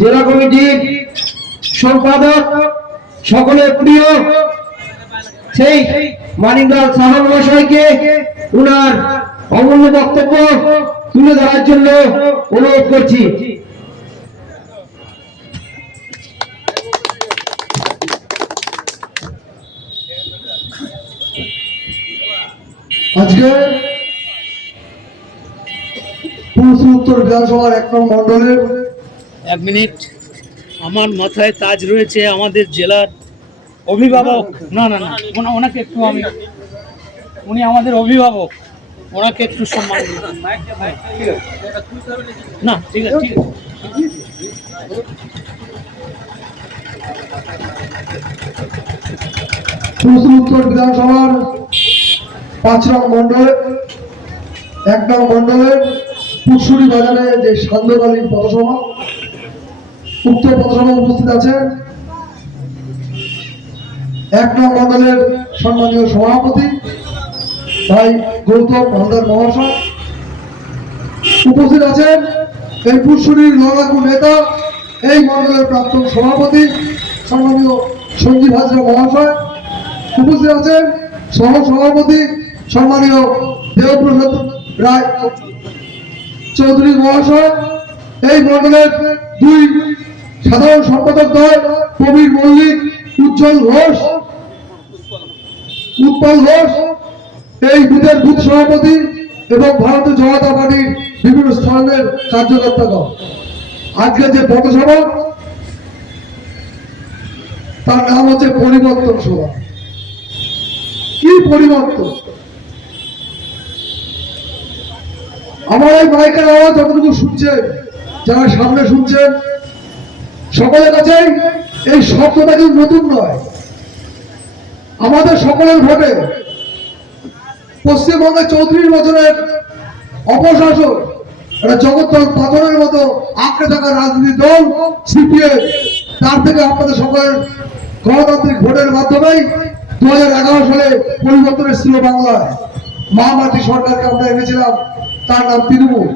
জেলা কমিটির সম্পাদক সকলের প্রিয় সেই মানিকলাল সাহা মহাশয়কে উনার অমূল্য বক্তব্য তুলে ধরার জন্য অনুরোধ করছি। আজকে উত্তর বিধানসভার 1 নং মন্ডলের 1 মিনিট, আমার মাথায় তাজ রয়েছে আমাদের জেলার অভিভাবক। না না না, ওনাকে একটু উনি আমাদের অভিভাবক, ওনাকে একটু সম্মান না। ঠিক আছে, ঠিক আছে। উত্তর বিধানসভার 5 নং মন্ডলে 1 নং মন্ডলের পুরসুরি বাজারে যে সান্ধ্যকালীন পথসভা, উক্ত পথসভা উপস্থিত আছেন 1 নং মন্ডলের সম্মানীয় সভাপতি ভাই গৌতম ভান্ডার মহাশয়, উপস্থিত আছেন এই পুরসুরির লড়াকু নেতা এই মন্ডলের প্রাক্তন সভাপতি সম্মানীয় সঞ্জীব হাজরা মহাশয়, উপস্থিত আছেন সহ সভাপতি সম্মানীয় দেবপ্রসাদ রায় চৌধুরী মহাশয়, এই মন্ডলের 2 সাধারণ সম্পাদক দ্বয় প্রবীর মল্লিক, উজ্জ্বল ঘোষ, উৎপল ঘোষ, এই বুথের বুথ সভাপতি এবং ভারতীয় জনতা পার্টির বিভিন্ন স্থানের কার্যকর্তাগণ। আজকে যে পথসভা তার নাম হচ্ছে পরিবর্তন সভা। কি পরিবর্তন? আমার এই মাইকের আওয়াজ যতটুকু শুনছেন, যারা সামনে শুনছেন, সকলের কাছে এই শব্দটা কিন্তু নতুন নয়। আমাদের সকলের ভোটে পশ্চিমবঙ্গে 34 বছরের অপশাসন, একটা জগদ্দল পাথরের মতো আঁকড়ে থাকা রাজনীতি দল সিপিএম, তার থেকে আপনাদের সকলের গণতান্ত্রিক ভোটের মাধ্যমেই 2011 সালে পরিবর্তন এসেছিল বাংলায়। মা মাটি সরকারকে আমরা এনেছিলাম, তার নাম তৃণমূল।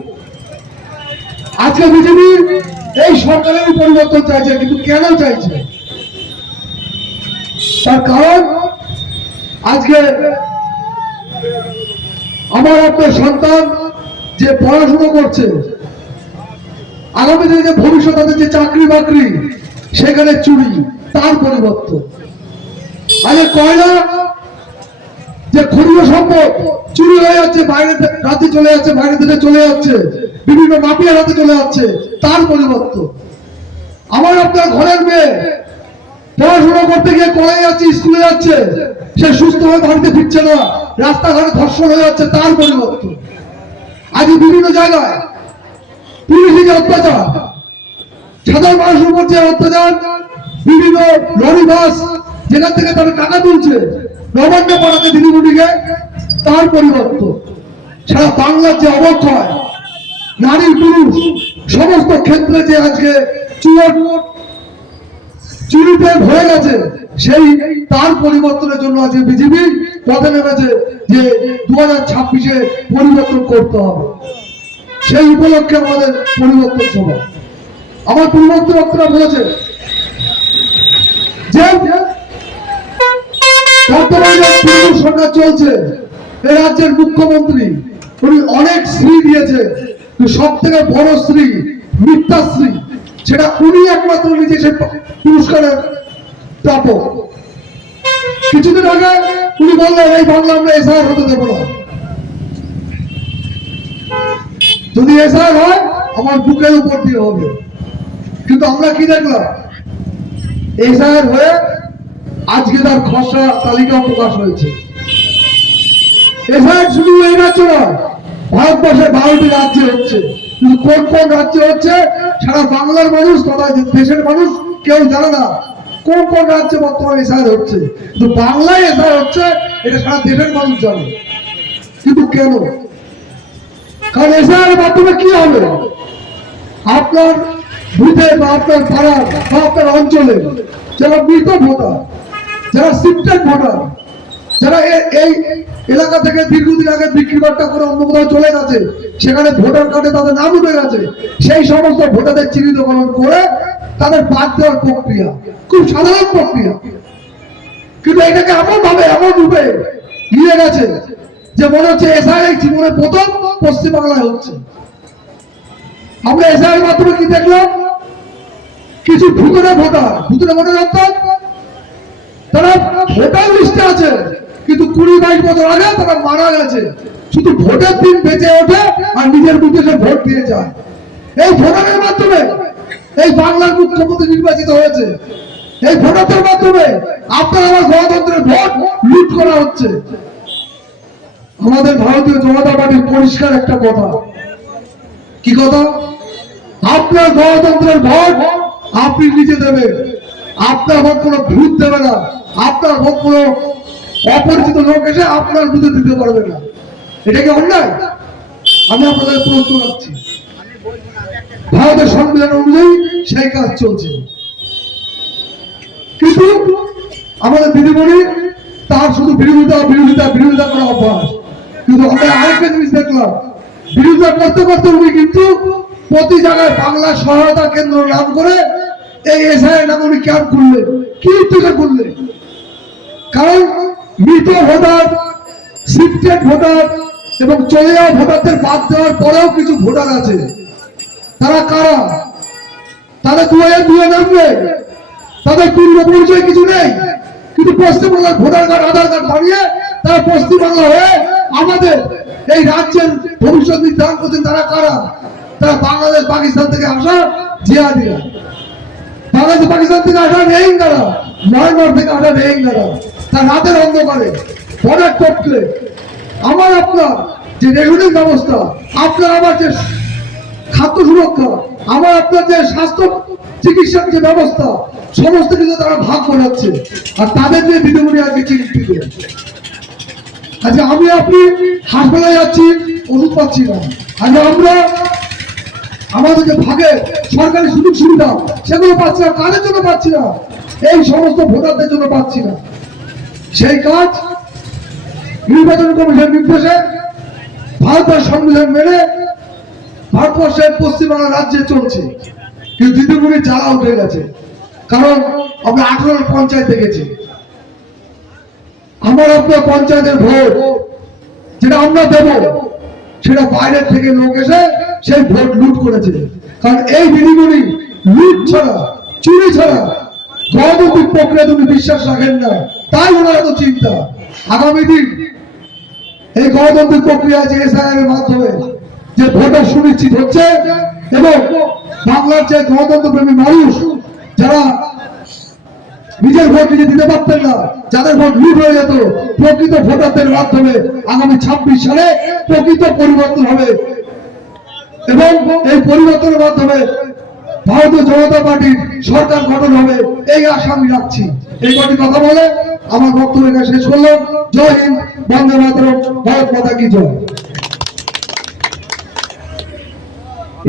আজকে বিজেপি এই সরকারের পরিবর্তন চাইছে, কিন্তু কেন চাইছে? তার কারণ আজকে আমার আপনার সন্তান যে পড়াশোনা করছে, আগামী দিনে যে ভবিষ্যৎ তাদের যে চাকরি বাকরি, সেখানে চুরি, তার পরিবর্তন। আগে কয়লা যে খনিজ সম্পদ চুরি হয়ে যাচ্ছে, বাইরে রাতে চলে যাচ্ছে, বাইরে থেকে চলে যাচ্ছে, বিভিন্ন মাফিয়ার হাতে চলে যাচ্ছে, তার পরিবর্তন। আমার আপনার ঘরের মেয়ে পড়াশোনা করতে গিয়ে কলেজে যাচ্ছে, স্কুলে যাচ্ছে, সে সুস্থ হয়ে বাড়িতে ফিরছে না, রাস্তাঘাটে ধর্ষণ হয়ে যাচ্ছে, তার পরিবর্তন। আজ বিভিন্ন জায়গায় পুলিশি যে অত্যাচার, সাধারণ মানুষের উপর যে অত্যাচার, বিভিন্ন লরি বাস যেখান থেকে তারা টাকা তুলছে নবান্ন পাড়াতে দিদিমণিকে, তার পরিবর্তন। সারা বাংলার যে অবক্ষয়, নারী পুরুষ সমস্ত ক্ষেত্রে যে আজকে চুরিতে হয়ে গেছে, সেই তার পরিবর্তনের জন্য আজকে বিজেপি পথে নেমেছে যে 2026-এ পরিবর্তন করতে হবে। সেই উপলক্ষে আমাদের পরিবর্তন সভা। আমার পূর্ববর্তী বক্তারা বলেছে যে বর্তমানে তৃণমূল সরকার চলছে, এই রাজ্যের মুখ্যমন্ত্রী উনি অনেক শ্রী দিয়েছে, সব থেকে বড় শ্রী মিথ্যাশ্রী, সেটা উনি একমাত্র নিজে সে পুরস্কারের প্রাপক। কিছুদিন আগে উনি বললেন এই বাংলা আমরা এসআইআর হতে দেবো না, যদি এসআইআর হয় আমার বুকের উপর দিয়ে হবে। কিন্তু আমরা কি দেখলাম? এসআইআর হয়ে আজকে তার খসড়া তালিকা প্রকাশ হয়েছে। এসআইআর শুধু এই রাজ্য নয়, ভারতবর্ষের 12টি রাজ্যে হচ্ছে। কিন্তু কোন কোন রাজ্যে হচ্ছে সারা বাংলার মানুষ তথা দেশের মানুষ কেউ জানে না কোন কোন রাজ্যে বর্তমানে এসআইআর হচ্ছে। কিন্তু বাংলায় এসআইআর হচ্ছে, এটা সারা দেশের মানুষ জানে। কিন্তু কেন? কারণ এসআইআর মাধ্যমে কি হবে? আপনার বুথে বা আপনার পাড়ার বা আপনার অঞ্চলে যারা মৃত ভোটার, যারা শিফটেড ভোটার, যারা এই এলাকা থেকে দীর্ঘদিন আগে বিক্রি বাট্টা করে অন্য কোথাও চলে গেছে, সেখানে ভোটার কার্ডে তাদের নাম উঠে গেছে, সেই সমস্ত ভোটারদের চিহ্নিতকরণ করে তাদের বাদ দেওয়ার প্রক্রিয়া, খুব সাধারণ প্রক্রিয়া। কিন্তু এটাকে এমন ভাবে এমন রূপে নিয়ে গেছে যে মনে হচ্ছে এসআই জীবনে প্রথম পশ্চিমবাংলায় হচ্ছে। আমরা এসআইয়ের মাধ্যমে কি দেখলাম? কিছু ভুতুরে ভোটার অর্থাৎ তারা ভোটার লিস্টে আছে, কিন্তু 20-22 বছর আগে তারা মারা গেছে, শুধু ভোটের দিন বেঁচে ওঠে আর নিজের বুথে ভোট দিয়ে যায়। এই ভোটারের মাধ্যমে এই বাংলার মুখ্যমন্ত্রী নির্বাচিত হয়েছে। এই ভোটারদের মাধ্যমে আপনার আমার গণতন্ত্রের ভোট লুট করা হচ্ছে। আমাদের ভারতীয় জনতা পার্টির পরিষ্কার একটা কথা, কি কথা? আপনার গণতন্ত্রের ভোট আপনি নিজে দেবেন, আপনার ভোট কোনো ভূত দেবে না, আপনার ভোট কোনো অপরিচিত লোক এসে আপনার বুথে দিতে পারবে না। এটা কি অন্যায়? আমি আপনাদের প্রশ্ন রাখছি। ভারতের সংবিধান অনুযায়ী সেই কাজ চলছে, কিন্তু আমাদের দিদিমণি তার শুধু বিরোধিতা করা অভ্যাস। কিন্তু আমরা আরেকটা জিনিস দেখলাম, বিরোধিতা করতে করতে উনি কিন্তু প্রতি জায়গায় বাংলা সহায়তা কেন্দ্র নাম করে এই এসআই নাম উনি ক্যাম্প করলেন। কি উদ্দেশ্যে করলেন? কারণ মৃত ভোটার, শিফটেড ভোটার এবং চলে যাওয়া ভোটারদের বাদ দেওয়ার পরেও কিছু ভোটার আছে। তারা কারা? তাদের 2002 নামবে, তাদের পূর্ণ পরিচয় কিছু নেই, কিন্তু পশ্চিমবাংলার ভোটার কার্ড, আধার কার্ড বানিয়ে তারা পশ্চিমবাংলা হয়ে আমাদের এই রাজ্যের ভবিষ্যৎ নির্ধারণ করছেন। তারা কারা? তারা বাংলাদেশ পাকিস্তান থেকে আসা জিহাদিরা, বাংলাদেশ পাকিস্তান থেকে আসা রোহিঙ্গারা, মায়ানমার থেকে আসা রোহিঙ্গারা। তার রাতের অন্ধকারে বর্ডার টপকে আমার আপনার যে রেগুলেশন ব্যবস্থা, আপনার আমার যে খাদ্য সুরক্ষা, আমার আপনার যে স্বাস্থ্য চিকিৎসার যে ব্যবস্থা, সমস্ত কিছু তারা ভাগ করাচ্ছে। আর তাদের নিয়ে দিদিমণি আজকে চিন্তিত। আজকে আমি আপনি হাসপাতালে যাচ্ছি, ওষুধ পাচ্ছি না। আজকে আমরা আমাদের যে ভাগে সরকারি সুযোগ সুবিধা সেগুলো পাচ্ছি না। কাদের জন্য পাচ্ছি না? এই সমস্ত ভোটারদের জন্য পাচ্ছি না। সেই কাজ নির্বাচন কমিশনের নির্দেশে ভারতের সংবিধান মেনে ভারতবর্ষের পশ্চিমবাংলা রাজ্যে চলছে। কিন্তু দিদিমণি জ্বালা উঠে গেছে, কারণ আমরা 18 পঞ্চায়েত দেখেছি। আমার আপনার পঞ্চায়েতের ভোট যেটা আমরা দেব, সেটা বাইরের থেকে লোক এসে সেই ভোট লুট করেছে। কারণ এই দিদিমণি লুট ছাড়া, চুরি ছাড়া গণতান্ত্রিক প্রক্রিয়া তুমি বিশ্বাস রাখেন না, তাই ওনার এত চিন্তা। আগামী দিন এই গণতান্ত্রিক প্রক্রিয়া যে এসআইআর এর মাধ্যমে যে ভোটার সুনিশ্চিত হচ্ছে, এবং বাংলার যে গণতন্ত্র প্রেমী মানুষ যারা নিজের ভোট নিজে দিতে পারতেন না, যাদের ভোট লুট হয়ে যেত, প্রকৃত ভোটারদের মাধ্যমে আগামী 26 সালে প্রকৃত পরিবর্তন হবে। এবং এই পরিবর্তনের মাধ্যমে ভারতীয় জনতা পার্টির সরকার গঠন হবে, এই আশা আমি রাখছি। এই কটি কথা বলে আমার বক্তব্য এখানে শেষ করলাম। জয় হিন্দ, বন্দে মাতরম, ভারত মাতা কি জয়।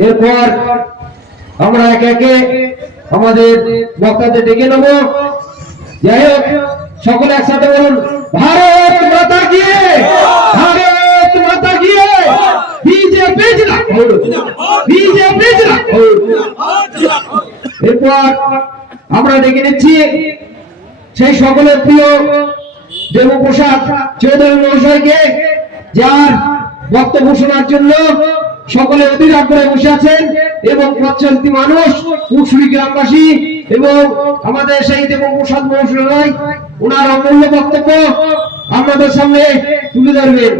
এরপর আমরা একে একে আমাদের বক্তাদের ডেকে নেব। যাই হোক, সকলে একসাথে বলুন, ভারত মাতা কি, ভারত মাতা কি, বিজেপি জিন্দাবাদ, বিজেপি জিন্দাবাদ। এরপর আমরা ডেকে নিচ্ছি সেই সকলের প্রিয় দেবপ্রসাদ চৌধুরী মহাশয়কে, যার বক্তব্য শোনার জন্য সকলে অধীর আগ্রহে বসে আছেন, এবং প্রত্যেকটি মানুষ, কুশলী গ্রামবাসী এবং আমাদের সেই দেবপ্রসাদ মহাশয় ওনার অমূল্য বক্তব্য আমাদের সামনে তুলে ধরবেন।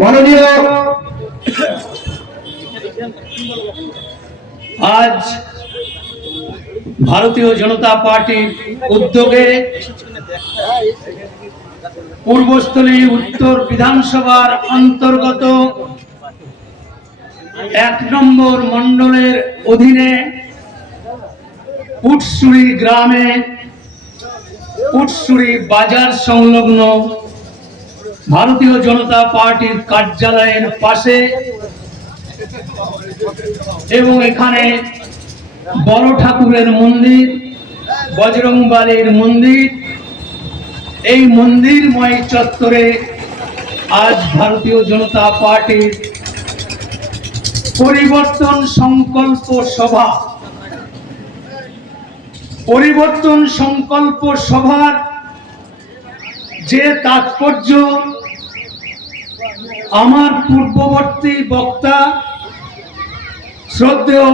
মাননীয় আজ ভারতীয় জনতা পার্টির উদ্যোগে পূর্বস্থলী উত্তর বিধানসভার অন্তর্গত 1 নম্বর মণ্ডলের অধীনে উটসুরি গ্রামে উটসুরি বাজার সংলগ্ন ভারতীয় জনতা পার্টির কার্যালয়ের পাশে এবং এখানে বড় ঠাকুরের মন্দির, বজরংবলীর মন্দির, এই মন্দিরময় চত্বরে আজ ভারতীয় জনতা পার্টির পরিবর্তন সংকল্প সভা। পরিবর্তন সংকল্প সভার যে তাৎপর্য আমার পূর্ববর্তী বক্তা শ্রদ্ধেয়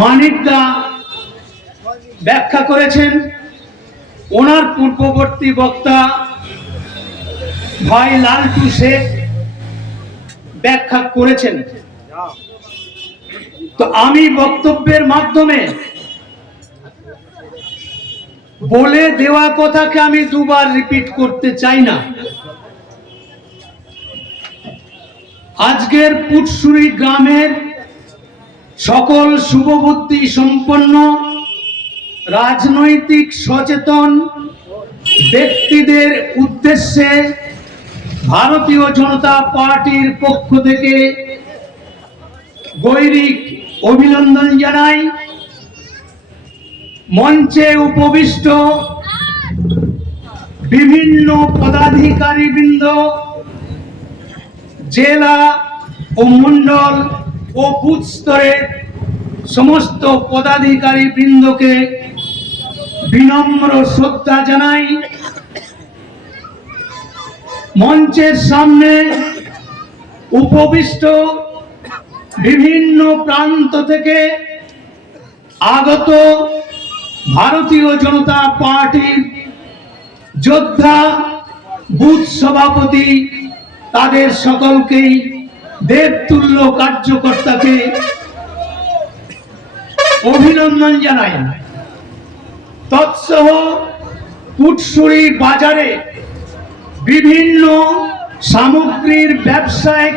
মানিকদা ব্যাখ্যা করেছেন, ওনার পূর্ববর্তী বক্তা ভাই লালটু শেখ ব্যাখ্যা করেছেন। তো আমি বক্তব্যের মাধ্যমে বলে দেওয়া কথাকে আমি দুবার রিপিট করতে চাই না। আজকের পুটসুরি গ্রামের সকল শুভবুদ্ধি সম্পন্ন রাজনৈতিক সচেতন ব্যক্তিদের উদ্দেশ্যে ভারতীয় জনতা পার্টির পক্ষ থেকে গৈরিক অভিনন্দন জানাই। মঞ্চে উপবিষ্ট বিভিন্ন পদাধিকারীবৃন্দ, জেলা ও মণ্ডল ও বুথ স্তরের সমস্ত পদাধিকারীবৃন্দকে বিনম্র শ্রদ্ধা জানাই। মঞ্চের সামনে উপবিষ্ট বিভিন্ন প্রান্ত থেকে আগত ভারতীয় জনতা পার্টির যোদ্ধা, বুথ সভাপতি, তাদের সকলকেই দেবতুল্য কার্যকর্তাকে অভিনন্দন জানাই। তৎসহ পুটসুরি বাজারে বিভিন্ন সামগ্রীর ব্যবসায়িক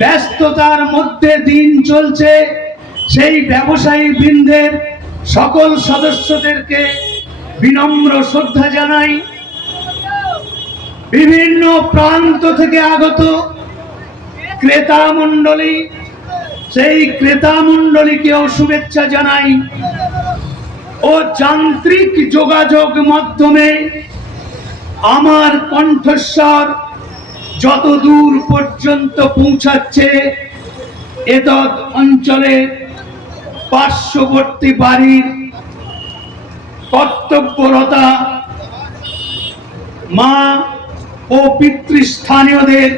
ব্যস্ততার মধ্যে দিন চলছে, সেই ব্যবসায়ী বৃন্দের সকল সদস্যদেরকে বিনম্র শ্রদ্ধা জানাই। বিভিন্ন প্রান্ত থেকে আগত ক্রেতা মণ্ডলী, সেই ক্রেতা মণ্ডলীকেও শুভেচ্ছা জানাই ও যান্ত্রিক যোগাযোগ মাধ্যমে আমার কণ্ঠস্বর যত দূর পর্যন্ত পৌঁছাচ্ছে এতদ অঞ্চলে পার্শ্ববর্তী বাড়ির কর্তব্যরতা মা ও পিতৃস্থানীয়দের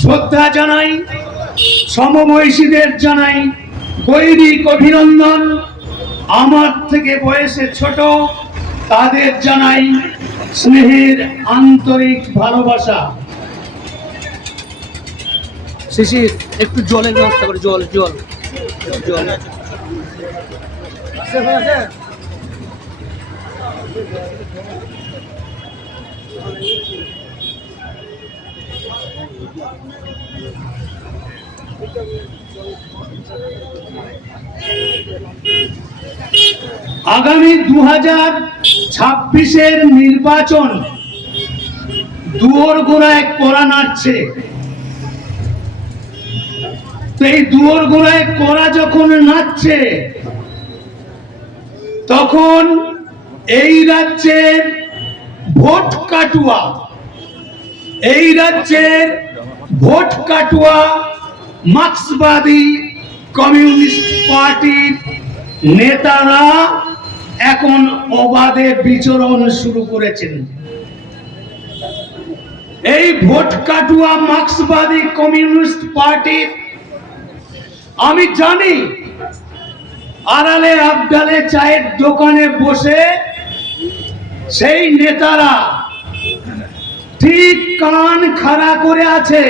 শ্রদ্ধা জানাই, সমবয়সীদের জানাই গৈরিক অভিনন্দন। আমার থেকে বয়সে ছোট তাদের জানাই স্নেহের আন্তরিক ভালোবাসা। শিশির একটু জলের ব্যবস্থা করে, জল জল জল। আগামী 2026-এর নির্বাচন দুয়োর গোড়ায় কড়া নাড়ছে। তো এই দুয়োর গোড়ায় কড়া যখন নাড়ছে, তখন এই রাজ্যের ভোট কাটুয়া, এই রাজ্যের ভোট কাটুয়া মার্ক্সবাদী কমিউনিস্ট পার্টির নেতারা এখন অবাধে বিচরণ শুরু করেছেন। এই ভোট কাটুয়া মার্ক্সবাদী কমিউনিস্ট পার্টির আমি জানি আড়ালে আবডালে চায়ের দোকানে বসে সেই নেতারা ঠিক কান খাড়া করে আছে।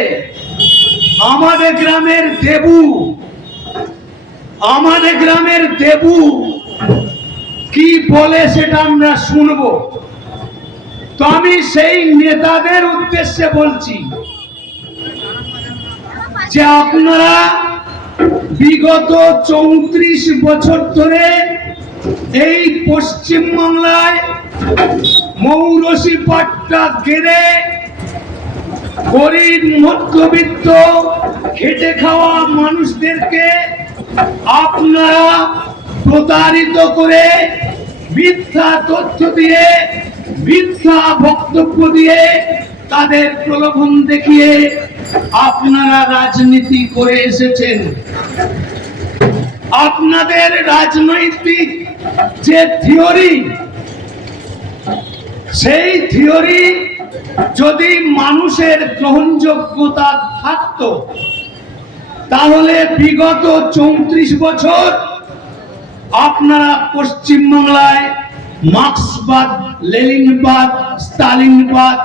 আমাদের গ্রামের দেবু, আমাদের গ্রামের দেবু কি বলে সেটা আমরা শুনবো। তো আমি সেই নেতাদের উদ্দেশ্যে বলছি যে আপনারা বিগত 34 বছর ধরে এই পশ্চিমবাংলায় মৌরসি পাট্টা গেড়ে গরিব মধ্যবিত্ত খেটে খাওয়া মানুষদেরকে আপনারা প্রতারিত করে মিথ্যা তথ্য দিয়ে মিথ্যা বক্তব্য দিয়ে তাদের প্রলোভন দেখিয়ে আপনারা রাজনীতি করে এসেছেন। আপনাদের রাজনৈতিক যে থিওরি, সেই থিওরি যদি মানুষের গ্রহণযোগ্যতা থাকতো তাহলে বিগত 34 বছর আপনারা পশ্চিমবাংলায় মার্ক্সবাদ, লেনিনবাদ, স্টালিনবাদ,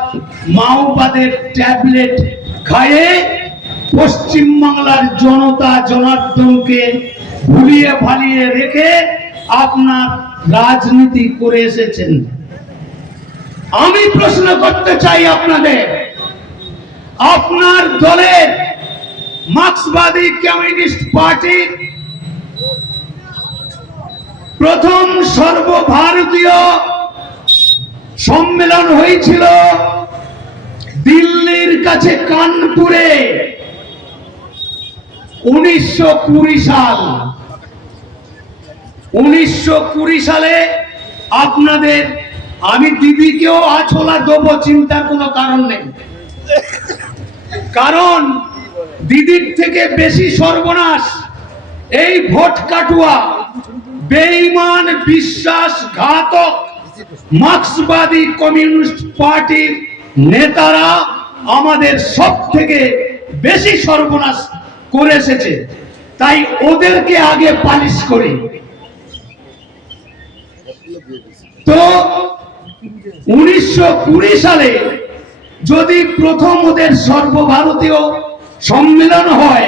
মাওবাদের ট্যাবলেট খায়ে পশ্চিমবাংলার জনতা জনার্দনকে ভুলিয়ে ভালিয়ে রেখে আপনার রাজনীতি করে এসেছেন। আমি প্রশ্ন করতে চাই আপনাদের, আপনার দলের মার্ক্সবাদী কমিউনিস্ট পার্টির প্রথম সর্বভারতীয় সম্মেলন হয়েছিল দিল্লির কাছে কানপুরে 1920 সাল। 1920 সালে আপনাদের, আমি দিদিকেও আছলা দেবো, চিন্তার কোনো কারণ নেই, কারণ দিদির থেকে বেশি সর্বনাশ এই ভোট কাটুয়া বেঈমান বিশ্বাসঘাতক মার্ক্সবাদী কমিউনিস্ট পার্টির নেতারা আমাদের সব থেকে বেশি সর্বনাশ করে এসেছে। তাই ওদেরকে আগে পালিশ করি। তো 1920 সালে যদি প্রথম ওদের সর্বভারতীয় সম্মেলন হয়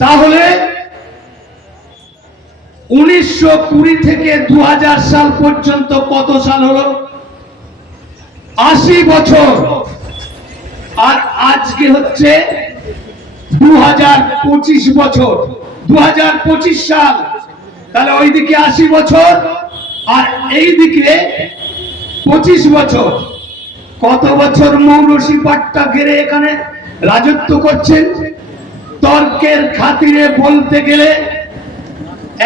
তাহলে 1920 থেকে 2000 সাল পর্যন্ত কত সাল হলো? 80 বছর। আর আজকে হচ্ছে 2025 বছর, 2025 সাল। তাহলে ওইদিকে 80 বছর আর এইদিকে 25 বছর। কত বছর মৌরসি পাট্টা ঘিরে এখানে রাজত্ব করছেন? তর্কের খাতিরে বলতে গেলে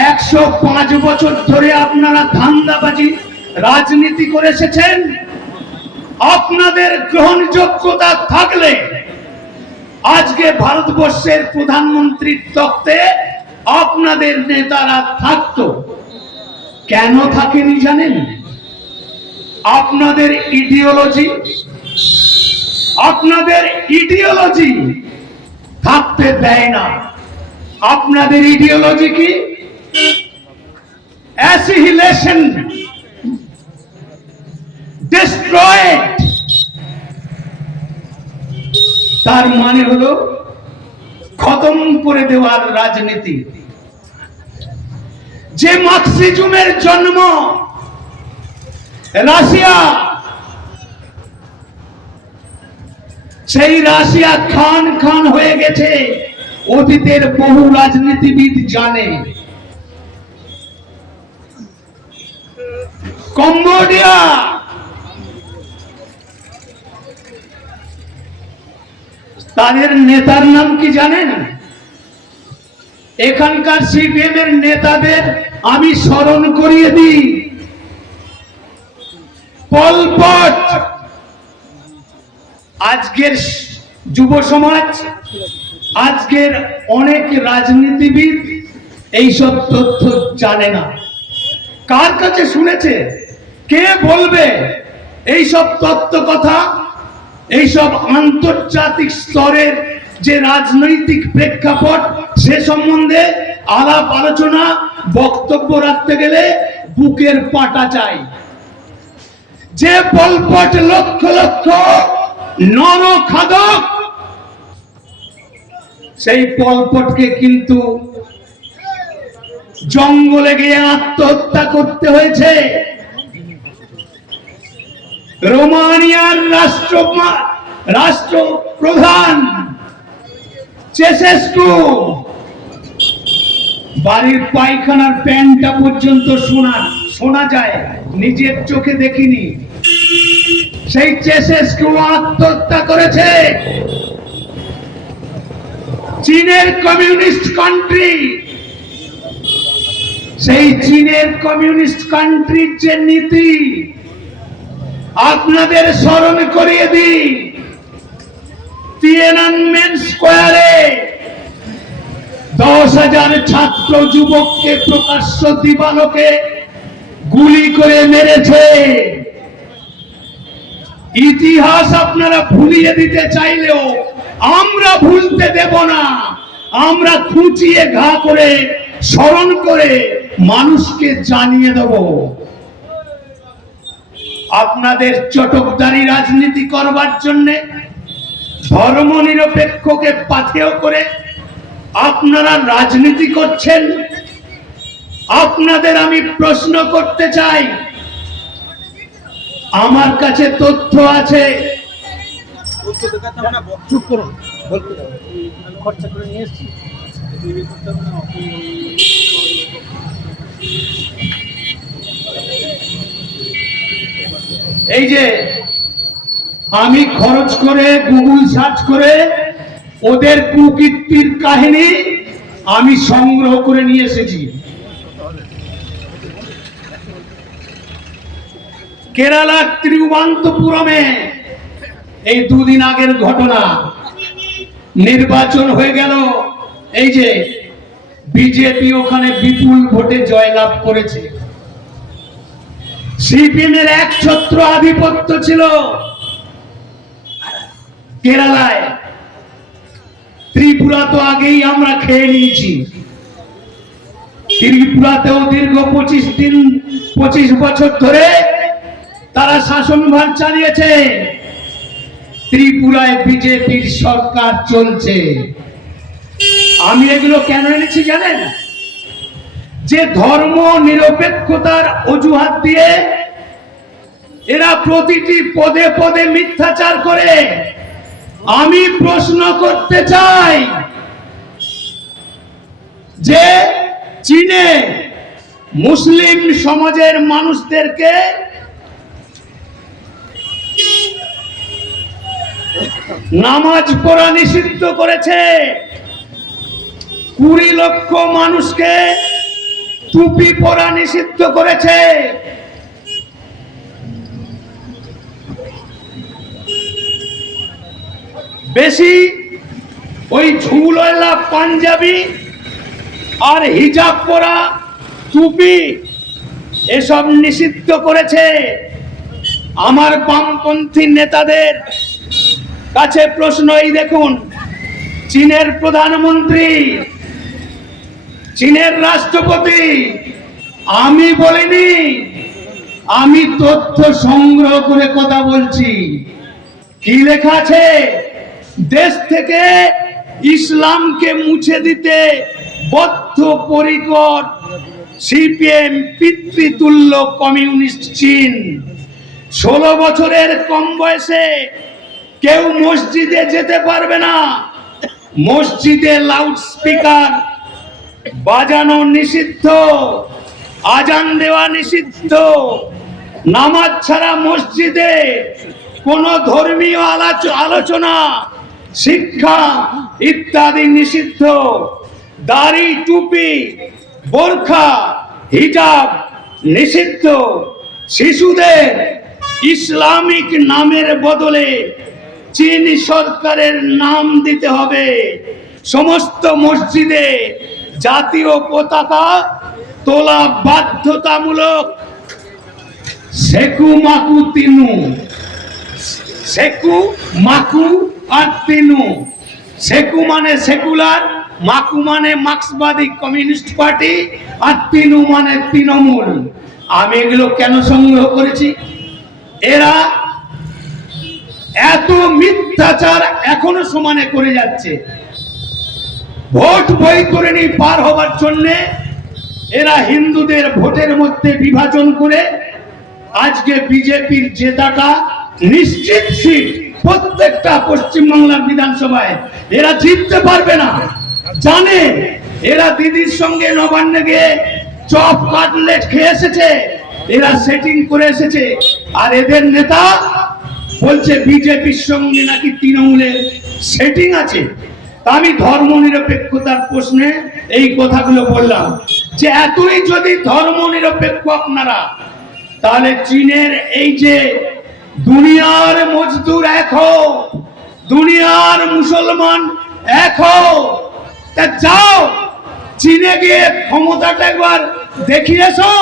105 বছর ধরে আপনারা ধান্দাবাজি রাজনীতি করে এসেছেন। আপনাদের গ্রহণযোগ্যতা থাকলে আজকে ভারতবর্ষের প্রধানমন্ত্রীর তখ্তে আপনাদের নেতারা থাকতো। কেন থাকেনি জানেন? আপনাদের ইডিওলজি থাকতে দেয় না। আপনাদের ইডিওলজি কি? অ্যাসিহিলেশন, ডিস্ট্রয়েড। তার মানে হলো খতম করে দেওয়ার রাজনীতি। যে মার্ক্সিজমের জন্ম রাশিয়া, সেই রাশিয়া খান খান হয়ে গেছে, অতীতের বহু রাজনীতিবিদ জানে। কম্বোডিয়া, তাদের নেতার নাম কি জানেন? এখানকার সিপিএম এর নেতাদের আমি স্মরণ করিয়ে দিই। পল পট। আজকের যুব সমাজ, আজকের অনেক রাজনীতিবিদ এইসব তথ্য জানে না। কার কাছে শুনেছে? কে বলবে এইসব তত্ত্ব কথা? এইসব আন্তর্জাতিক স্তরের যে রাজনৈতিক প্রেক্ষাপট, সে সম্বন্ধে আলাপ আলোচনা বক্তব্য রাখতে গেলে বুকের পাটা চাই। যে পল পট লক্ষ লক্ষ নরখাদক, সেই পল পটকে কিন্তু জঙ্গলে গিয়ে আত্মহত্যা করতে হয়েছে। রোমানিয়ার রাষ্ট্রপ্রধান চেসেস্কু বাড়ির পায়খানার প্যান্টটা পর্যন্ত শোনা যায়, নিজের চোখে দেখিনি। সেই চেসেস্কু আত্মহত্যা করেছে। চীনের কমিউনিস্ট কান্ট্রি, সেই চীনের কমিউনিস্ট কান্ট্রির যে নীতি আপনাদের স্মরণ করিয়ে দিই। তিয়েনানমেন স্কোয়ারে 10,000 ছাত্র যুবককে প্রকাশ্য দিবালোকে গুলি করে মেরেছে। ইতিহাস আপনারা ভুলিয়ে দিতে চাইলেও আমরা ভুলতে দেব না। আমরা খুঁচিয়ে ঘা করে স্মরণ করে মানুষকে জানিয়ে দেব। আপনাদের চটকদারি রাজনীতি করবার জন্য ধর্মনিরপেক্ষকে পাথেয় করে আপনারা রাজনীতি করছেন। আপনাদের আমি প্রশ্ন করতে চাই, আমার কাছে তথ্য আছে। চুপ করুন, বলতে দাও। আমি খরচা করে নিয়ে এসেছি। এই যে আমি খরচ করে গুগল সার্চ করে ওদের কুকীর্তির কাহিনী আমি সংগ্রহ করে নিয়ে এসেছি। কেরালা তিরুবনন্তপুরমে এই দুদিন আগের ঘটনা, নির্বাচন হয়ে গেল। এই যে বিজেপি ওখানে বিপুল ভোটে জয়লাভ করেছে। সিপিএম এর একছত্র আধিপত্য ছিল কেরালায়। ত্রিপুরা তো আগেই আমরা খেয়ে নিয়েছি। ত্রিপুরাতেও দীর্ঘ 25 বছর ধরে তারা শাসনভার চালিয়েছে। ত্রিপুরায় বিজেপির সরকার চলছে। আমি এগুলো কেন এনেছি জানেন? যে ধর্ম নিরপেক্ষতার অজুহাত দিয়ে এরা প্রতিটি পদে পদে মিথ্যাচার করে। আমি প্রশ্ন করতে চাই যে চীনে মুসলিম সমাজের মানুষদেরকে নামাজ পড়া নিষিদ্ধ করেছে। 20 লক্ষ মানুষকে টুপি পরা নিষিদ্ধ করেছে। বেশি ওই ঝুলওয়ালা পাঞ্জাবি আর হিজাব পরা টুপি এসব নিষিদ্ধ করেছে। আমার বামপন্থী নেতাদের কাছে প্রশ্ন, এই দেখুন, চীনের প্রধানমন্ত্রী, চীনের রাষ্ট্রপতি, আমি বলিনি, আমি তথ্য সংগ্রহ করে কথা বলছি। কি লেখা আছে? দেশ থেকে ইসলামকে মুছে দিতে বদ্ধপরিকর সিপিএম পিতৃতুল্য কমিউনিস্ট চীন। 16 বছরের কম বয়সে কেউ মসজিদে যেতে পারবে না। মসজিদে লাউড স্পিকার বাজানো নিষিদ্ধ, আজান দেওয়া নিষিদ্ধ, নামাজ ছাড়া মসজিদে কোনো ধর্মীয় আলোচনা, শিক্ষা ইত্যাদি নিষিদ্ধ। দাড়ি, টুপি, বোরখা, হিজাব নিষিদ্ধ। শিশুদের ইসলামিক নামের বদলে চীন সরকারের নাম দিতে হবে। সমস্ত মসজিদে জাতীয় পতাকা তোলা বাধ্যতামূলক। সেকু মাকু তিনু, সেকু মাকু আর তিনু। সেকু মানে সেকুলার, মাকু মানে মার্ক্সবাদী কমিউনিস্ট পার্টি, আর তিনু মানে তৃণমূল। আমি এগুলো কেন সংগ্রহ করেছি? এরা এত মিথ্যাচার এখনো সমানে করে যাচ্ছে। ভোট বৈতরণী পার হবার জন্য এরা হিন্দুদের ভোটের মধ্যে বিভাজন করে আজকে বিজেপির জেতাটা নিশ্চিত সিট প্রত্যেকটা পশ্চিমবাংলার বিধানসভায় এরা জিততে পারবে না। জানে এরা দিদির সঙ্গে নবান্নে গিয়ে চপ কাটলেট খেয়ে এসেছে, এরা সেটিং করে এসেছে। আর এদের নেতা বলছে বিজেপির সঙ্গে নাকি তৃণমূলের সেটিং আছে। তা আমি ধর্ম নিরপেক্ষতার প্রশ্নে এই কথাগুলো বললাম যে এতই যদি ধর্ম নিরপেক্ষ আপনারা, তাহলে চীনের এই যে দুনিয়ার মজদুর এক হও, দুনিয়ার মুসলমান এক হও, তা যাও চীনে গিয়ে ক্ষমতাটা একবার দেখিয়ে এসো।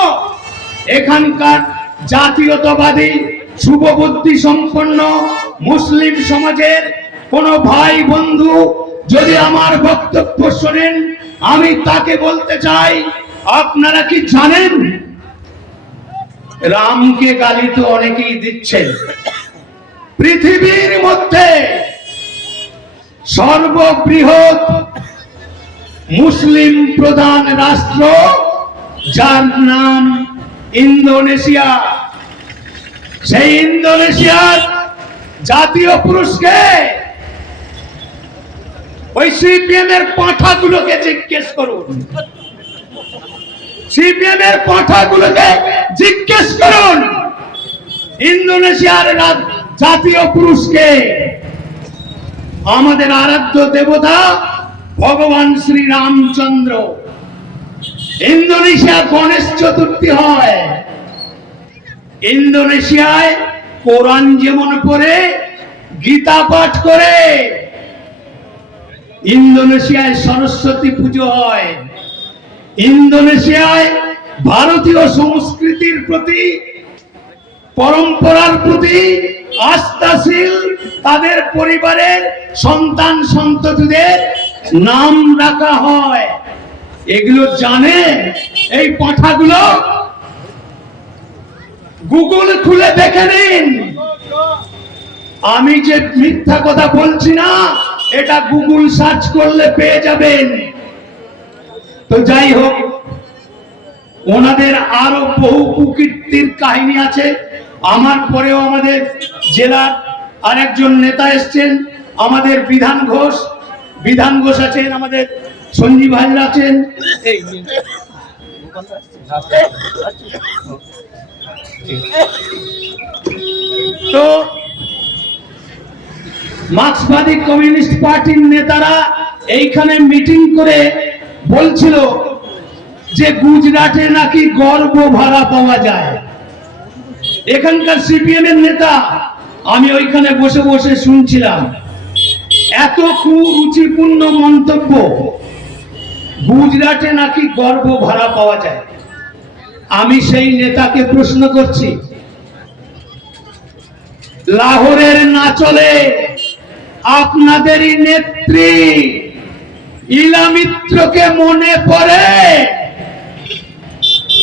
এখানকার জাতীয়তাবাদী শুভবুদ্ধি সম্পন্ন মুসলিম সমাজের কোন ভাই বন্ধু যদি আমার বক্তব্য শোনেন, আমি তাকে বলতে চাই, আপনারা কি জানেন রামকে গালি তো অনেকেই দিচ্ছেন, পৃথিবীর মধ্যে সর্ববৃহৎ মুসলিম প্রধান রাষ্ট্র যার নাম ইন্দোনেশিয়া, সেই ইন্দোনেশিয়ার জাতীয় পুরুষকে ওই সিপিএম এর পাঁঠাগুলোকে জিজ্ঞেস করুন, সিপিএম এর পাঁঠাগুলোকে জিজ্ঞেস করুন ইন্দোনেশিয়ার জাতীয় পুরুষকে। আমাদের আরাধ্য দেবতা ভগবান শ্রী রামচন্দ্র। ইন্দোনেশিয়া গণেশ চতুর্থী হয়, ইন্দোনেশিয়ায় কোরআন যেমন পড়ে গীতা পাঠ করে, ইন্দোনেশিয়ায় সরস্বতী পুজো হয়, ইন্দোনেশিয়ায় ভারতীয় সংস্কৃতির প্রতি পরম্পরার প্রতি আস্থাশীল তাদের পরিবারের সন্তান সন্ততিদের নাম রাখা হয়। এগুলো জানে এই পাঁঠাগুলো? গুগল খুলে দেখে নিন। আমি যে মিথ্যা কথা বলছি না, এটা গুগল সার্চ করলে পেয়ে যাবেন। তো যাই হোক, ওনাদের আরো বহু কুকীর্তির কাহিনী আছে। আমার পরেও আমাদের জেলার আরেকজন নেতা এসছেন, আমাদের বিধান ঘোষ আছেন, আমাদের সঞ্জীব হাজরা আছেন। তো মার্ক্সবাদী কমিউনিস্ট পার্টির নেতারা এইখানে মিটিং করে বলছিল যে গুজরাটে নাকি গর্ভ ভাড়া পাওয়া যায়। এখানকার সিপিএম এর নেতা, আমি ওইখানে বসে বসে শুনছিলাম, এত কুরুচিপূর্ণ মন্তব্য, গুজরাটে নাকি গর্ভ ভাড়া পাওয়া যায়। আমি সেই নেতাকে প্রশ্ন করছি, লাহোরের নাচলে আপনাদেরই নেত্রী ইলা মিত্রকে মনে পড়ে?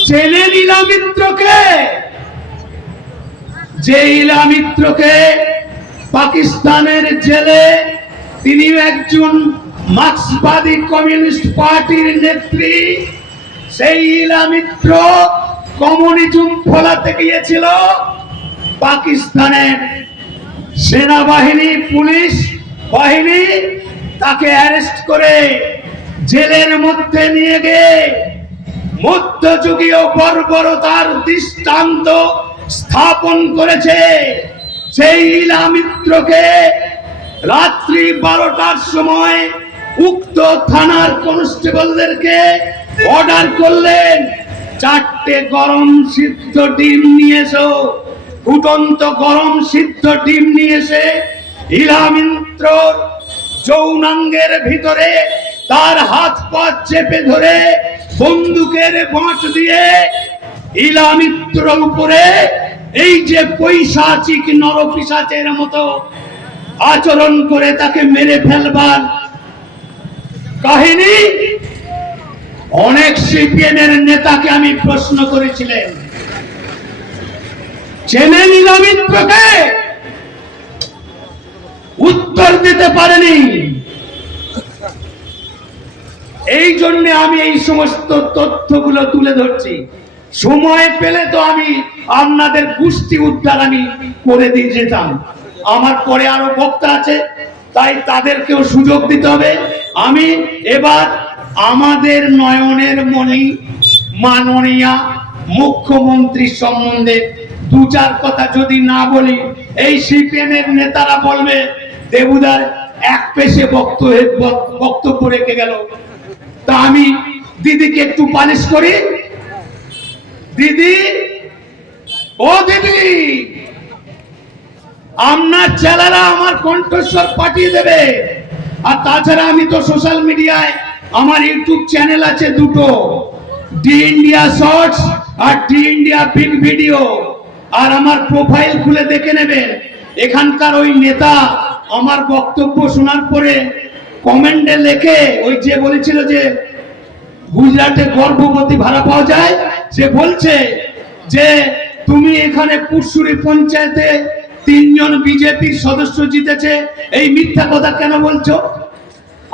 চেনেন ইলা মিত্রকে? যে ইলা মিত্রকে পাকিস্তানের জেলে, তিনি একজন মার্ক্সবাদী কমিউনিস্ট পার্টির নেত্রী। সেই ইলা মিত্র কমিউনিজম ফলাতে গিয়েছিল, পাকিস্তানের সেনাবাহিনী পুলিশ বাহিনী তাকে অ্যারেস্ট করে জেলের মধ্যে নিয়ে গিয়ে মধ্যযুগীয় বর্বরতার দৃষ্টান্ত স্থাপন করেছে। সেই ইলা মিত্রকে রাত্রি 12টার সময় উক্ত থানার কনস্টেবলদেরকে অর্ডার করলেন, 4টে গরম সিদ্ধ ডিম নিয়ে এসো। ফুটন্ত গরম সিদ্ধ ডিম নিয়ে এসে ইলা মিত্রর যৌনাঙ্গের ভিতরে তার হাত পা চেপে ধরে বন্দুকের বাঁট দিয়ে ইলা মিত্র উপরে এই যে পৈশাচিক নরপিশাচের মতো আচরণ করে তাকে মেরে ফেলবার কাহিনী। অনেক সিপিএম এর নেতাকে আমি প্রশ্ন করেছিলেন, চেনেন ইলা মিত্রকে? উত্তর দিতে পারেনি। এই জন্য আমি এই সমস্ত তথ্যগুলো তুলে ধরছি। সময় পেলে তো আমি আপনাদের গোষ্ঠী উদ্ধার আমি করে দিয়ে যেতাম। আমার পরে আরো বক্তা আছে, তাই তাদেরকেও সুযোগ দিতে হবে। আমি এবার আমাদের নয়নের মণি মাননীয় মুখ্যমন্ত্রী সম্বন্ধে দু চার কথা যদি না বলি, এই সিপিএম এর নেতারা বলবে দেবুদার এক পেশে বক্তব্য রেখে গেল। তা আমি দিদিকে একটু পালিশ করি। দিদি, ও দিদি, আপনার ছেলেরা আমার কণ্ঠস্বর পাঠিয়ে দেবে। আর তাছাড়া আমি তো সোশ্যাল মিডিয়ায় আমার ইউটিউব চ্যানেল আছে দুটো, ডি ইন্ডিয়া শর্টস আর ডি ইন্ডিয়া বিগ ভিডিও। আর আমার প্রোফাইল খুলে দেখে নেবেন। এখানকার ওই নেতা আমার বক্তব্য শোনার পরে কমেন্টে লেখে, ওই যে বলেছিল যে গুজরাটে গর্ভবতী ভাড়া পাওয়া যায়, সে বলছে যে তুমি এখানে পুরসুরি পঞ্চায়েতে 3 জন বিজেপির সদস্য জিতেছে, এই মিথ্যা কথা কেন বলছো?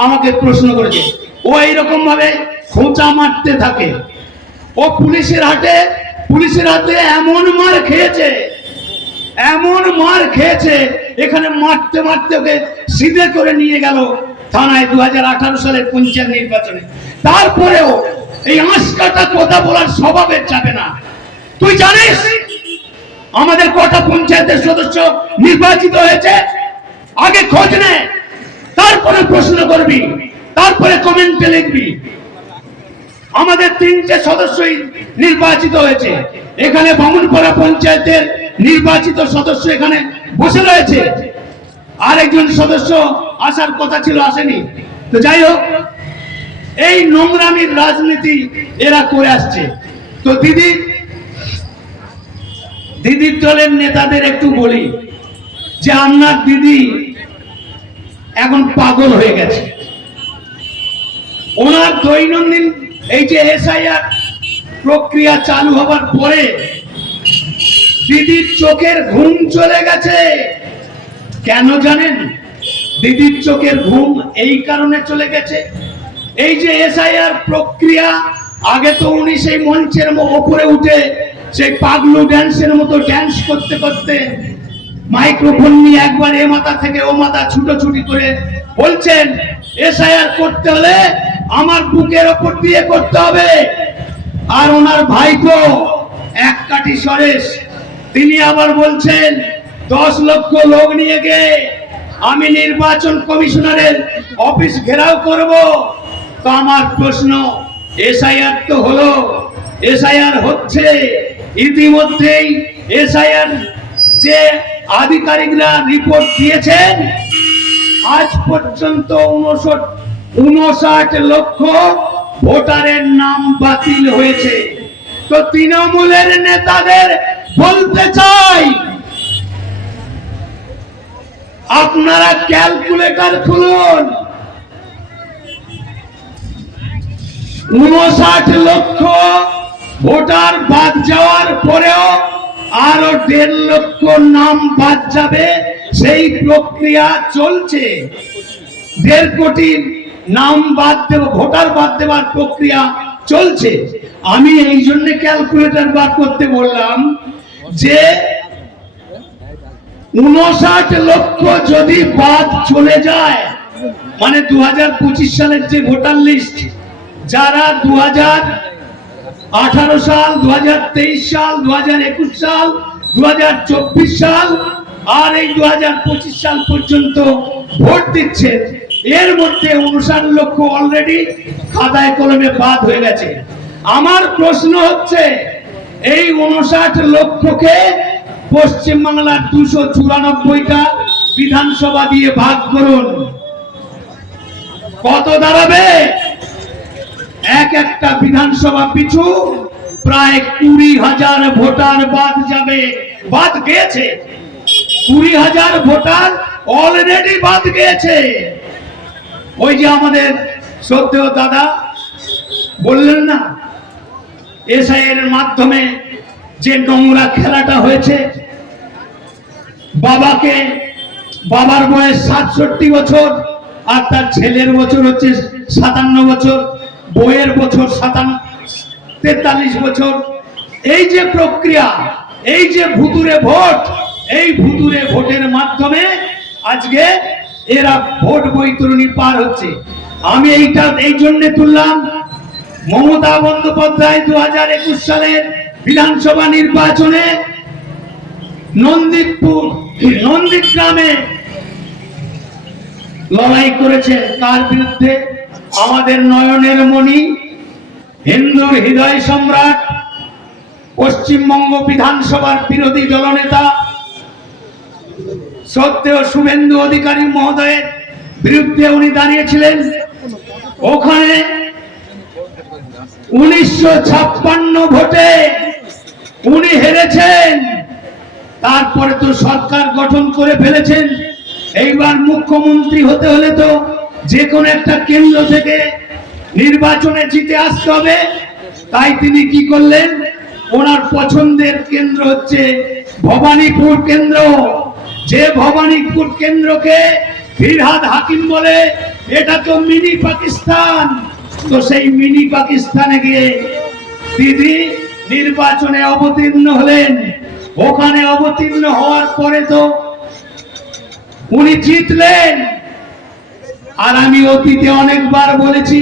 আমাকে প্রশ্ন করেছে। ও এইরকম ভাবে খোঁচা মারতে থাকে। ও পুলিশের হাতে এমন মার খেয়েছে, এখানে মারতে মারতে ওকে সিধে করে নিয়ে গেল থানায় 2018 সালের পঞ্চায়েত নির্বাচনে। তারপরেও এই আঁশকাটা কথা বলার স্বভাবের যাবে না। তুই জানিস আমাদের কটা পঞ্চায়েতের সদস্য নির্বাচিত হয়েছে? আগে খোঁজ নে, তারপরে প্রশ্ন করবি, তারপরে কমেন্টে লিখবি। আমাদের 3টে সদস্যই নির্বাচিত হয়েছে। এখানে বামুনপাড়া পঞ্চায়েতের নির্বাচিত সদস্য এখানে বসে রয়েছে। আরেকজন সদস্য আসার কথা ছিল, আসেনি। তো যাই হোক, এই নোংরামির রাজনীতি এরা করে আসছে। তো দিদির দলের নেতাদের একটু বলি যে আপনার দিদি এখন পাগল হয়ে গেছে। ওনার দৈনন্দিন এই যে এসআইআর প্রক্রিয়া চালু হবার পরে দিদির চোখের ঘুম চলে গেছে। কেন জানেন? দিদির চোখের ঘুম এই কারণে চলে গেছে, এই যে এসআইআর প্রক্রিয়া, আগে তো উনি সেই মঞ্চের উপরে উঠে সেই পাগলু ড্যান্সের মতো ড্যান্স করতে করতে মাইক্রোফোন নিয়ে একবার এ মাথা থেকে ও মাথা ছুটোছুটি করে বলছেন এসআইআর করতে হলে আমার বুকের ওপর দিয়ে করতে হবে। আর ওনার ভাইপো এক কাঠি সরেশ, তিনি আবার বলছেন 10 লক্ষ লোক নিয়ে গিয়ে আমি নির্বাচন কমিশনারের অফিস ঘেরাও করব। তো আমার প্রশ্ন, এসআইআর তো হলো, এসআইআর হচ্ছে, ইতিমধ্যেই এসআইআর যে আধিকারিকরা রিপোর্ট দিয়েছেন, আজ পর্যন্ত 59 লক্ষ ভোটারের নাম বাতিল হয়েছে। তো তৃণমূলের নেতাদের বলতে চাই, আপনারা ক্যালকুলেটর খুলুন। 59 লক্ষ ভোটার বাদ যাওয়ার পরেও আরো 1.5 লক্ষ নাম বাদ যাবে, সেই প্রক্রিয়া চলছে। 1.5 কোটি নাম বাদ দেব, ভোটার বাদ দেওয়ার প্রক্রিয়া চলছে। আমি এই জন্য ক্যালকুলেটর বার করতে বললাম যে 59 লক্ষ যদি বাদ চলে যায়, মানে 2025 সালের যে ভোটার লিস্ট, যারা 2018 সাল, 2023 সাল, 2021 সাল, 2024 সাল আর এই 2025 সাল পর্যন্ত ভোট দিচ্ছে, এর মধ্যে 59 লক্ষ অলরেডি খাতায় কলমে বাদ হয়ে গেছে। আমার প্রশ্ন হচ্ছে, এই 59 লক্ষকে পশ্চিমবাংলার 294টা বিধানসভা দিয়ে ভাগ করুন, কত দাঁড়াবে? একটা বিধানসভা পিছু প্রায় 20,000 ভোটার বাদ যাবে, বাদ গিয়েছে। 20,000 ভোটার অলরেডি বাদ গিয়েছে। ওই যে আমাদের শ্রদ্ধেয় দাদা বললেন না, এসআইআর এর মাধ্যমে যে নোংরা খেলাটা হয়েছে, বাবার বয়স 67 বছর আর তার ছেলের বছর হচ্ছে 57 বছর, বইয়ের বছর 43 বছর। এই যে প্রক্রিয়া, এই যে ভুতুরে ভোট, এই ভুতুরে ভোটের মাধ্যমে আজকে এরা ভোট বৈতরণী পার হচ্ছে। আমি এইটা এই জন্য তুললাম, মমতা বন্দ্যোপাধ্যায় 2021 সালের বিধানসভা নির্বাচনে নন্দীগ্রামে লড়াই করেছেন কার বিরুদ্ধে? আমাদের নয়নের মণি, হিন্দুর হৃদয় সম্রাট, পশ্চিমবঙ্গ বিধানসভার বিরোধী দলনেতা শ্রদ্ধেয় শুভেন্দু অধিকারী মহোদয়ের বিরুদ্ধে উনি দাঁড়িয়েছিলেন। ওখানে 1956 ভোটে উনি হেরেছেন। তারপরে তো সরকার গঠন করে ফেলেছেন। এইবার মুখ্যমন্ত্রী হতে হলে তো যে কোনো একটা কেন্দ্র থেকে নির্বাচনে জিতে আসতে হবে। তাই তিনি কি করলেন? ওনার পছন্দের কেন্দ্র হচ্ছে ভবানীপুর কেন্দ্র। যে ভবানীপুর কেন্দ্রকে ফিরহাদ হাকিম বলে এটা তো মিনি পাকিস্তান। তো সেই মিনি পাকিস্তানে গিয়ে দিদি নির্বাচনে অবতীর্ণ হলেন। ওখানে অবতীর্ণ হওয়ার পরে তো উনি জিতলেন। আর আমি অতীতে অনেকবার বলেছি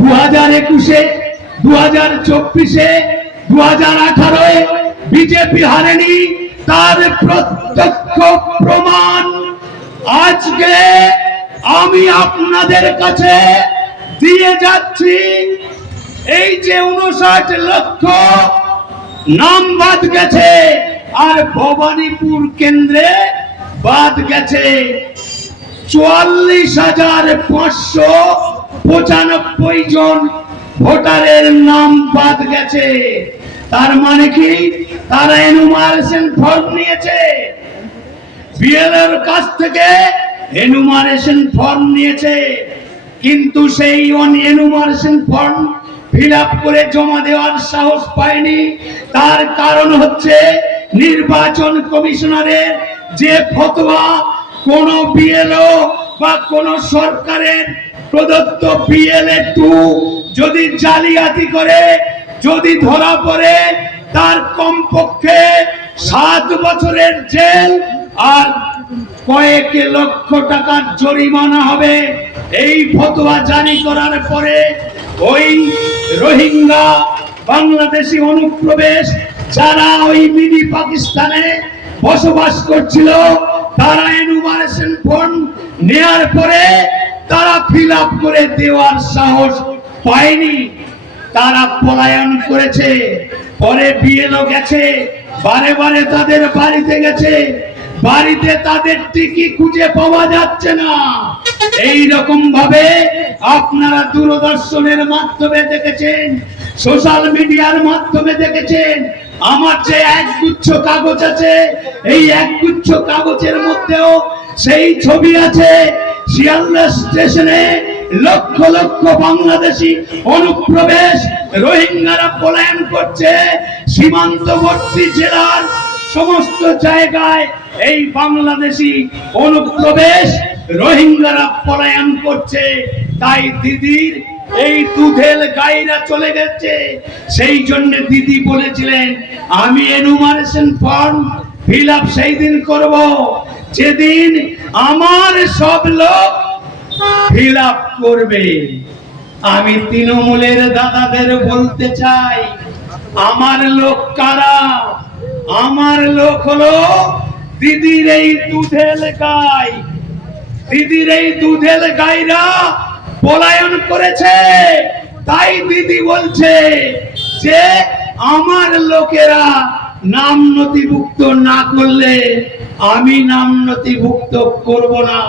2021-এ, 2024-এ, 2018-এ বিজেপি হারেনি, তার প্রত্যক্ষ প্রমাণ আজকে আমি আপনাদের কাছে দিয়ে যাচ্ছি। এই যে 59 লক্ষ নাম বাদ গেছে, আর ভবানীপুর কেন্দ্রে বাদ গেছে 44,595 জন ভোটারের নাম বাদ গেছে। তার মানে কি? তারা এনুমারেশন ফর্ম নিয়েছে, বিএলওর কাছ থেকে এনুমারেশন ফর্ম নিয়েছে, কিন্তু সেই এনুমারেশন ফর্ম ফিল আপ করে জমা দেওয়ার সাহস পায়নি। তার কারণ হচ্ছে নির্বাচন কমিশনারের যে ফতোয়া, কোন বিএলও বা কোন সরকারের প্রদত্ত BLA-2 যদি জালিয়াতি করে, যদি ধরা পড়ে, তার কমপক্ষে 7 বছরের জেল আর কয়েক লক্ষ টাকার জরিমানা হবে। এই ফতোয়া জারি করার পরে ওই রোহিঙ্গা বাংলাদেশি অনুপ্রবেশ যারা ওই মিনি পাকিস্তানে বসবাস করছিল, তারা এনুমারেশন ফর্ম নেয়ার পরে তারা ফিল আপ করে দেওয়ার সাহস পায়নি। তারা পলায়ন করেছে। পরে বিএলও গেছে, বারে বারে তাদের বাড়িতে গেছে, বাড়িতে তাদের টিকি খুঁজে পাওয়া যাচ্ছে না। এই রকম ভাবে আপনারা দূরদর্শনের মাধ্যমে দেখেছেন, সোশ্যাল মিডিয়ার মাধ্যমে দেখেছেন। আমার যে একগুচ্ছ কাগজ আছে, এই একগুচ্ছ কাগজের মধ্যেও সেই ছবি আছে। শিয়ালদা স্টেশনে লক্ষ লক্ষ বাংলাদেশি অনুপ্রবেশ, রোহিঙ্গারা পলায়ন করছে। সীমান্তবর্তী জেলার সমস্ত জায়গায় এই বাংলাদেশি অনুপ্রবেশ, রোহিঙ্গারা পলায়ন করছে। তাই দিদির এই দুধেল গাইরা চলে গেছে। সেই জন্য দিদি বলেছিলেন আমি এনুমারেশন ফর্ম ফিল আপ সেই দিন করব যেদিন আমার সব লোক ফিল আপ করবে। আমি তৃণমূলের দাদাদের বলতে চাই, আমার লোক কারা? আমার লোক হলো দিদির এই দুধেল গাই। দিদির এই দুধেল গাইরা পলায়ন করেছে। তাই দিদি বলছে যে আমার লোকেরা নাম নথিভুক্ত না করলে আমি নাম নথিভুক্ত করব না।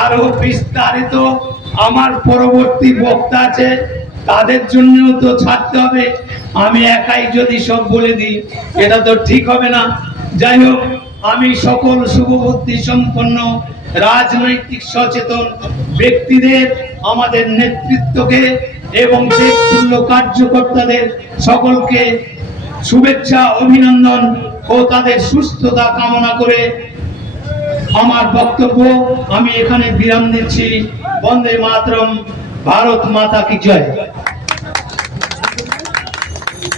আরো বিস্তারিত আমার পরবর্তী বক্তা আছে, তাদের জন্য তো ছাড়তে হবে। আমি একাই যদি সব বলে দিই এটা তো ঠিক হবে না। যাই হোক, আমি সকল শুভবুদ্ধি সম্পন্ন রাজনৈতিক সচেতন ব্যক্তিদের, আমাদের নেতৃত্বকে এবং দেশতুল্য কার্যকর্তাদের সকলকে শুভেচ্ছা, অভিনন্দন ও তাদের সুস্থতা কামনা করে আমার বক্তব্য আমি এখানে বিরাম দিচ্ছি। বন্দে মাতরম, ভারত মাতা কি জয়।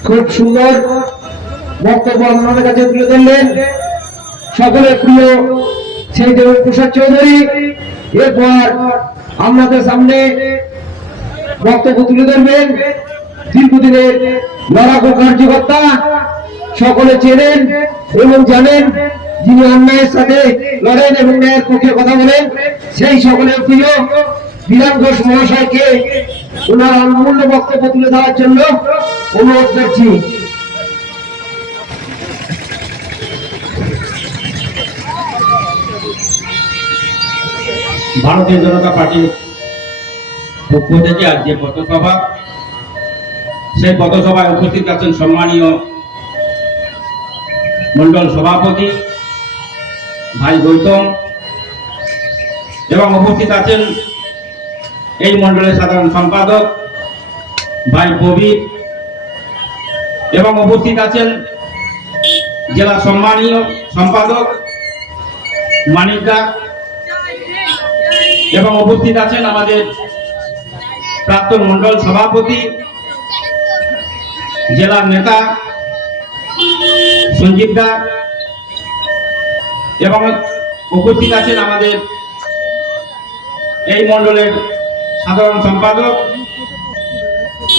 খুব সুন্দর বক্তব্য আপনাদের কাছে তুলে ধরলেন সকলের প্রিয় সেই দেব প্রসাদ চৌধুরী। এরপর আপনাদের সামনে বক্তব্য তুলে ধরবেন দীর্ঘদিনের লড়াকু কার্যকর্তা, সকলে চেনেন এবং জানেন, যিনি অন্যায়ের সাথে লড়েন এবং ন্যায়ের পক্ষে কথা বলেন, সেই সকলের প্রিয় বিধান ঘোষ মহাশয়কে ওনার অমূল্য বক্তব্য তুলে দেওয়ার জন্য অনুরোধ করছি। ভারতীয় জনতা পার্টির পক্ষ থেকে আজ যে পথসভা, সেই পথসভায় উপস্থিত আছেন সম্মানীয় মন্ডল সভাপতি ভাই গৌতম, এবং উপস্থিত আছেন এই মন্ডলের সাধারণ সম্পাদক ভাই প্রবীর, এবং উপস্থিত আছেন জেলা সম্মানীয় সম্পাদক মানিক দা, এবং উপস্থিত আছেন আমাদের প্রাক্তন মন্ডল সভাপতি জেলার নেতা সঞ্জীব দা, এবং উপস্থিত আছেন আমাদের এই মন্ডলের সাধারণ সম্পাদক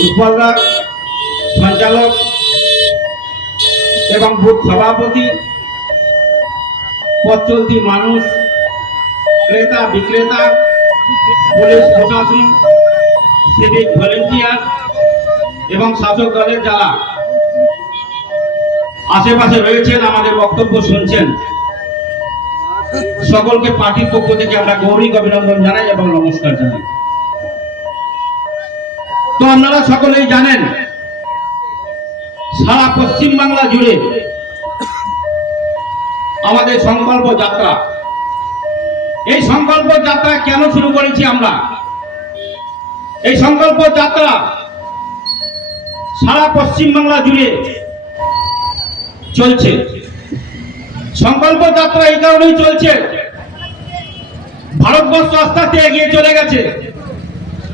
উৎপল দা, সঞ্চালক এবং বুথ সভাপতি, পথ চলতি মানুষ, ক্রেতা বিক্রেতা, পুলিশ প্রশাসন, সিভিক ভলেন্টিয়ার এবং শাসক দলের যারা আশেপাশে রয়েছেন, আমাদের বক্তব্য শুনছেন, সকলকে পার্টির পক্ষ থেকে আমরা গৌরী অভিনন্দন জানাই এবং নমস্কার জানাই। তো আপনারা সকলেই জানেন, সারা পশ্চিম বাংলা জুড়ে আমাদের সংকল্প যাত্রা। এই সংকল্প যাত্রা কেন শুরু করেছি আমরা? এই সংকল্প যাত্রা সারা পশ্চিম বাংলা জুড়ে চলছে। সংকল্প যাত্রা এই কারণেই চলছে, ভারতবর্ষ আস্তে আস্তে এগিয়ে চলে গেছে।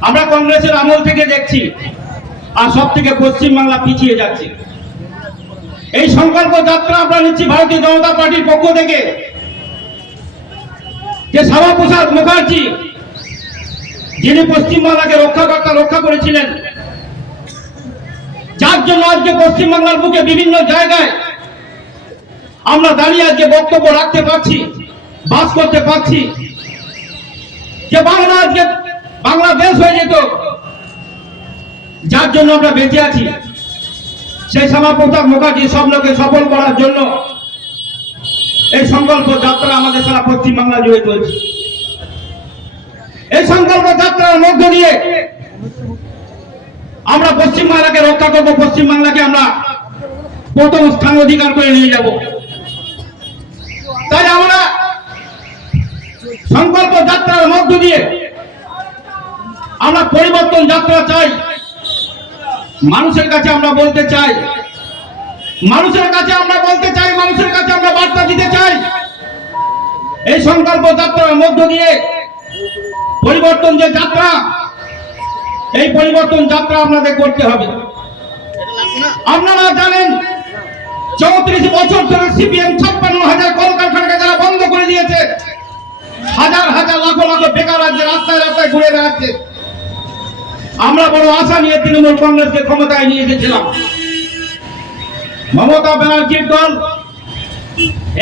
আমরা কংগ্রেসের আমল থেকে দেখছি, আর সব থেকে পশ্চিম বাংলা পিছিয়ে যাচ্ছে। এই সংকল্প যাত্রা আমরা নিচ্ছি ভারতীয় জনতা পার্টির পক্ষ থেকে, যে শ্যামাপ্রসাদ মুখার্জি, যিনি পশ্চিমবাংলাকে রক্ষা করেছিলেন, যার জন্য আজকে পশ্চিমবাংলার বুকে বিভিন্ন জায়গায় আমরা দাঁড়িয়ে আজকে বক্তব্য রাখতে পারছি, বাস করতে পারছি। যে বাংলা আজকে বাংলাদেশ হয়ে যেত, যার জন্য আমরা বেঁচে আছি, সেই শ্যামাপ্রসাদ মুখার্জি স্বপ্নকে সফল করার জন্য এই সংকল্প যাত্রা আমাদের সারা পশ্চিম বাংলা জুড়ে চলছে। এই সংকল্প যাত্রার মধ্য দিয়ে আমরা পশ্চিম বাংলাকে রক্ষা করব, পশ্চিম বাংলাকে আমরা প্রথম স্থান অধিকার করে নিয়ে যাব। তাই আমরা সংকল্প যাত্রার মধ্য দিয়ে আমরা পরিবর্তন যাত্রা চাই। মানুষের কাছে আমরা বলতে চাই, মানুষের কাছে আমরা বলতে চাই, মানুষের কাছে আমরা বার্তা দিতে চাই, এই সংকল্প যাত্রার মধ্য দিয়ে পরিবর্তন যে যাত্রা, এই পরিবর্তন যাত্রা আপনাদের করতে হবে। আপনারা জানেন 34 বছর ধরে সিপিএম 56,000 কলকারখানাকে যারা বন্ধ করে দিয়েছে, হাজার হাজার লাখ লাখ বেকার আছে, রাস্তায় রাস্তায় ঘুরে বেড়াচ্ছে। আমরা বড় আশা নিয়ে তৃণমূল কংগ্রেসকে ক্ষমতায় নিয়ে এসেছিলাম। মমতা ব্যানার্জির দল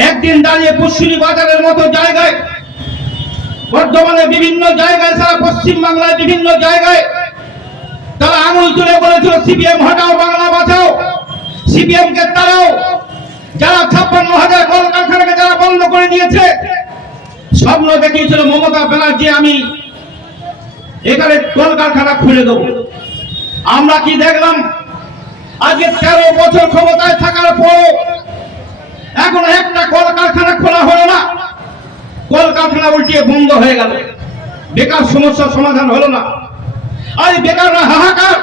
একদিন দাঁড়িয়ে পুষ্কুনি বাজারের মতো জায়গায়, বর্ধমানে বিভিন্ন জায়গায়, সারা পশ্চিম বাংলায় বিভিন্ন জায়গায় তারা আঙুল তুলে বলেছিল সিপিএম হটাও, বাংলা বাঁচাও, সিপিএম কে তাড়াও। যারা 56,000 কলকারখানাকে যারা বন্ধ করে দিয়েছে, স্বপ্ন দেখিয়েছিল মমতা ব্যানার্জি আমি এখানে কলকারখানা খুলে দেবো। আমরা কি দেখলাম? আজকে 13 বছর ক্ষমতায় থাকার পর এখন একটা কলকারখানা খোলা হলো না, কলকারখানা উল্টিয়ে বন্ধ হয়ে গেল। বেকার সমস্যার সমাধান হলো না। আজ বেকাররা হাহাকার।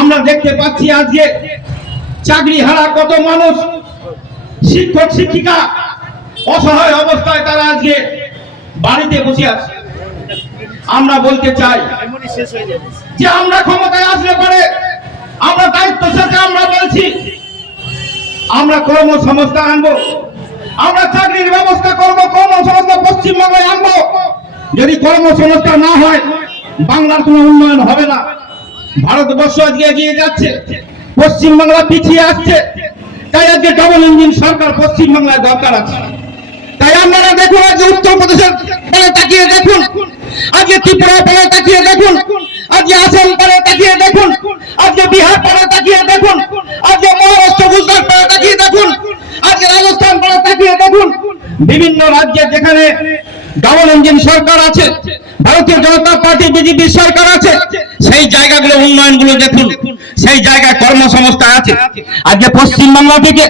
আমরা দেখতে পাচ্ছি আজকে চাকরি হারা কত মানুষ, শিক্ষক শিক্ষিকা অসহায় অবস্থায় তারা আজকে বাড়িতে বসে আছে। আমরা বলতে চাই যে আমরা ক্ষমতায় আসলে পরে আমরা দায়িত্বের সাথে আমরা বলছি আমরা কর্মসংস্থান আনবো, আমরা চাকরির ব্যবস্থা করবো, কর্মসংস্থান পশ্চিমবঙ্গে আনবো। যদি কর্মসংস্থান না হয় বাংলার কোনো উন্নয়ন হবে না। ভারতবর্ষ আজকে এগিয়ে যাচ্ছে, পশ্চিমবাংলা পিছিয়ে আসছে। তাই আজকে ডবল ইঞ্জিন সরকার পশ্চিমবাংলায় দরকার আছে। তাই আপনারা দেখুন, আজকে উত্তরপ্রদেশের পরে তাকিয়ে দেখুন, আজকে ত্রিপুরা পরে তাকিয়ে দেখুন, আজকে আসাম পরে তাকিয়ে দেখুন, আজকে বিহার পরে তাকিয়ে দেখুন, আজকে মহারাষ্ট্র গুজরাট পরে তাকিয়ে দেখুন, আজকে রাজস্থান পরে তাকিয়ে দেখুন। বিভিন্ন রাজ্যে যেখানে ডাবল ইঞ্জিন সরকার আছে, ভারতীয় জনতা পার্টি বিজেপি সরকার আছে, সেই জায়গাগুলো উন্নয়নগুলো দেখুন, সেই জায়গায় কর্মসংস্থান আছে। আজকে পশ্চিমবাংলা থেকে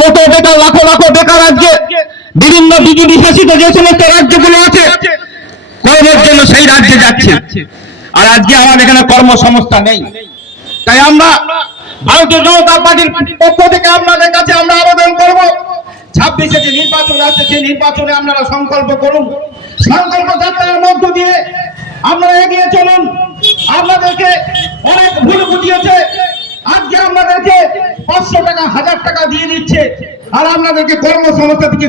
কত বেকার, লাখো লাখো বেকার আজকে বিভিন্ন বিজেপি শাসিত যে সমস্ত রাজ্যগুলো আছে কর্মের জন্য সেই রাজ্যে যাচ্ছে, আর আজকে আমাদের এখানে কর্মসংস্থান নেই। তাই আমরা ভারতীয় জনতা পার্টির পক্ষ থেকে আপনাদের কাছে আমরা আবেদন করব, 26-এ যে নির্বাচন আছে সেই নির্বাচনে আপনারা সংকল্প করুন, সংকল্প যাত্রার মধ্য দিয়ে আপনারা এগিয়ে চলুন। আপনাদেরকে অনেক ভুল বুঝিয়েছে, আজকে আপনাদেরকে 500 টাকা 1000 টাকা দিয়ে দিচ্ছে, আর আপনাদেরকে কর্মসংস্থান থেকে